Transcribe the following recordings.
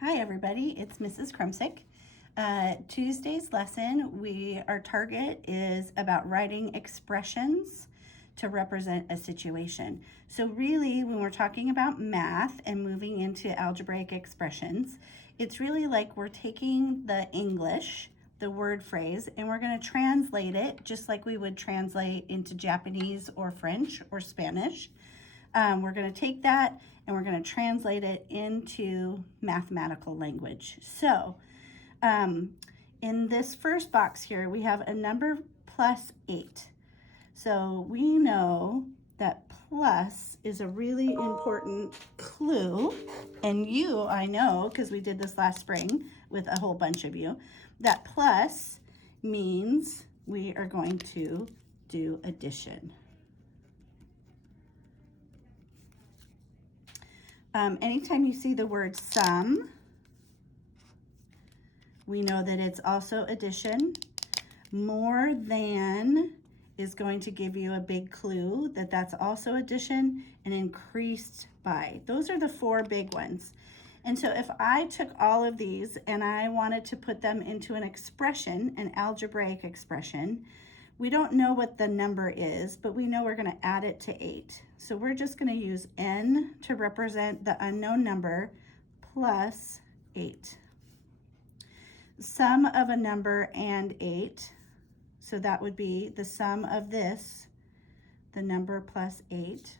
Hi everybody, it's Mrs. Krumsick. Tuesday's lesson, our target is about writing expressions to represent a situation. So really, when we're talking about math and moving into algebraic expressions, it's really like we're taking the English, the word phrase, and we're going to translate it just like we would translate into Japanese or French or Spanish. We're going to take that and we're going to translate it into mathematical language. So in this first box here, we have a number plus 8. So we know that plus is a really important clue. And I know, because we did this last spring with a whole bunch of you, that plus means we are going to do addition. Anytime you see the word sum, we know that it's also addition. More than is going to give you a big clue that that's also addition, and increased by. Those are the 4 big ones. And so if I took all of these and I wanted to put them into an expression, an algebraic expression, we don't know what the number is, but we know we're going to add it to 8. So we're just going to use n to represent the unknown number plus 8. Sum of a number and 8. So that would be the sum of this, the number plus 8.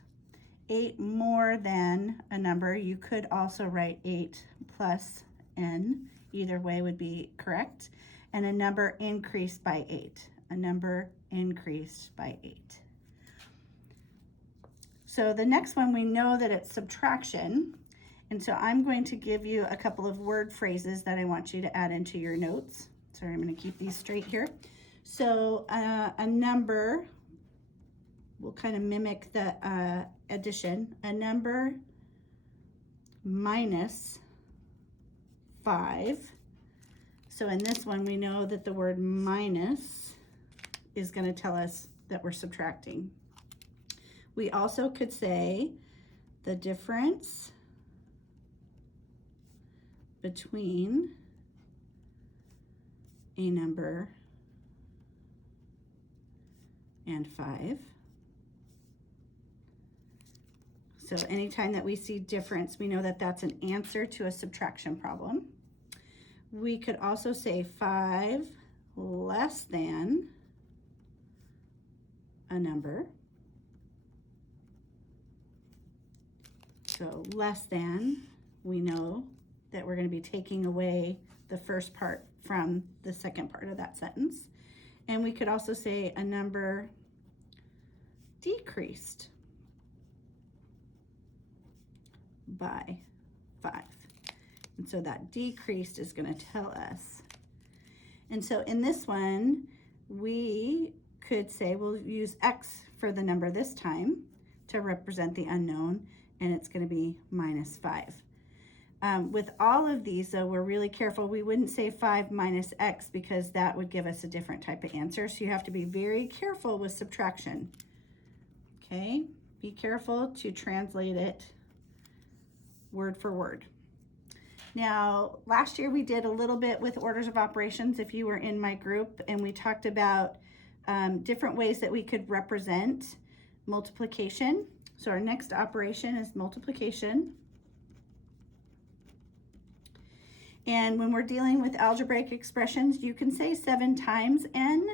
8 more than a number. You could also write 8 plus n. Either way would be correct. And a number increased by 8. A number increased by 8. So the next one, we know that it's subtraction. And so I'm going to give you a couple of word phrases that I want you to add into your notes. Sorry, I'm going to keep these straight here. So a number will kind of mimic the addition. A number minus 5. So in this one, we know that the word minus is going to tell us that we're subtracting. We also could say the difference between a number and 5. So anytime that we see difference, we know that that's an answer to a subtraction problem. We could also say 5 less than a number. So less than, we know that we're going to be taking away the first part from the second part of that sentence. And we could also say a number decreased by 5. And so that decreased is going to tell us. And so in this one, we could say we'll use x for the number this time to represent the unknown, and it's going to be minus 5. With all of these, though, we're really careful. We wouldn't say 5 minus x because that would give us a different type of answer. So you have to be very careful with subtraction. Okay, be careful to translate it word for word. Now, last year we did a little bit with orders of operations if you were in my group, and we talked about different ways that we could represent multiplication. So our next operation is multiplication. And when we're dealing with algebraic expressions, you can say 7 times n.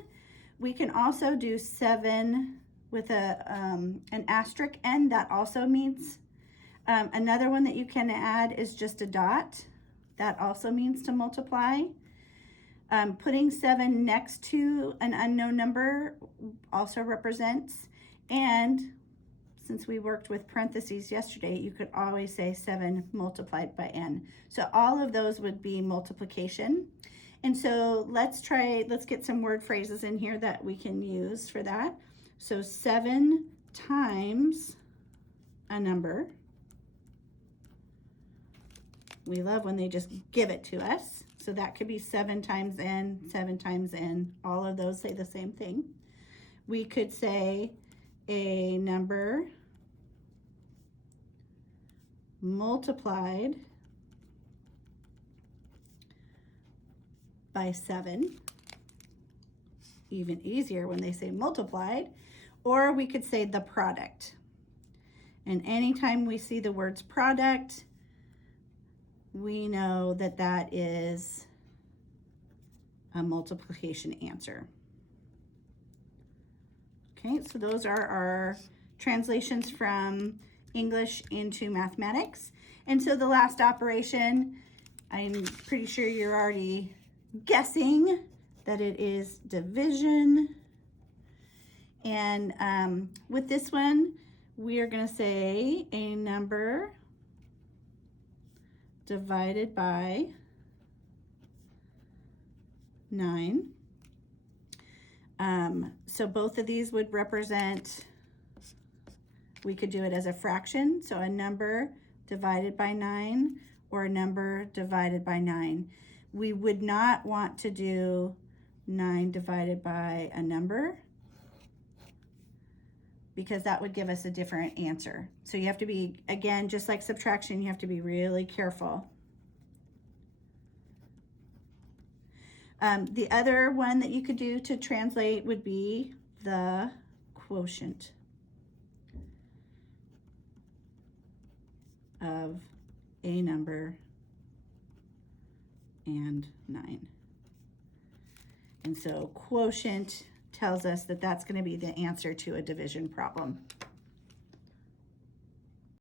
We can also do 7 with an asterisk n. That also means. Another one that you can add is just a dot. That also means to multiply. Putting 7 next to an unknown number also represents. And since we worked with parentheses yesterday, you could always say 7 multiplied by n. So all of those would be multiplication. And so let's get some word phrases in here that we can use for that. So 7 times a number. We love when they just give it to us. So that could be 7 times n, 7 times n. All of those say the same thing. We could say a number multiplied by 7. Even easier when they say multiplied. Or we could say the product. And anytime we see the words product, we know that that is a multiplication answer. Okay, so those are our translations from English into mathematics. And so the last operation, I'm pretty sure you're already guessing that it is division. And with this one, we are going to say a number divided by 9. So both of these would represent, we could do it as a fraction, so a number divided by 9 or a number divided by 9. We would not want to do 9 divided by a number because that would give us a different answer. So you have to be, again, just like subtraction, you have to be really careful. The other one that you could do to translate would be the quotient of a number and 9. And so quotient tells us that that's going to be the answer to a division problem.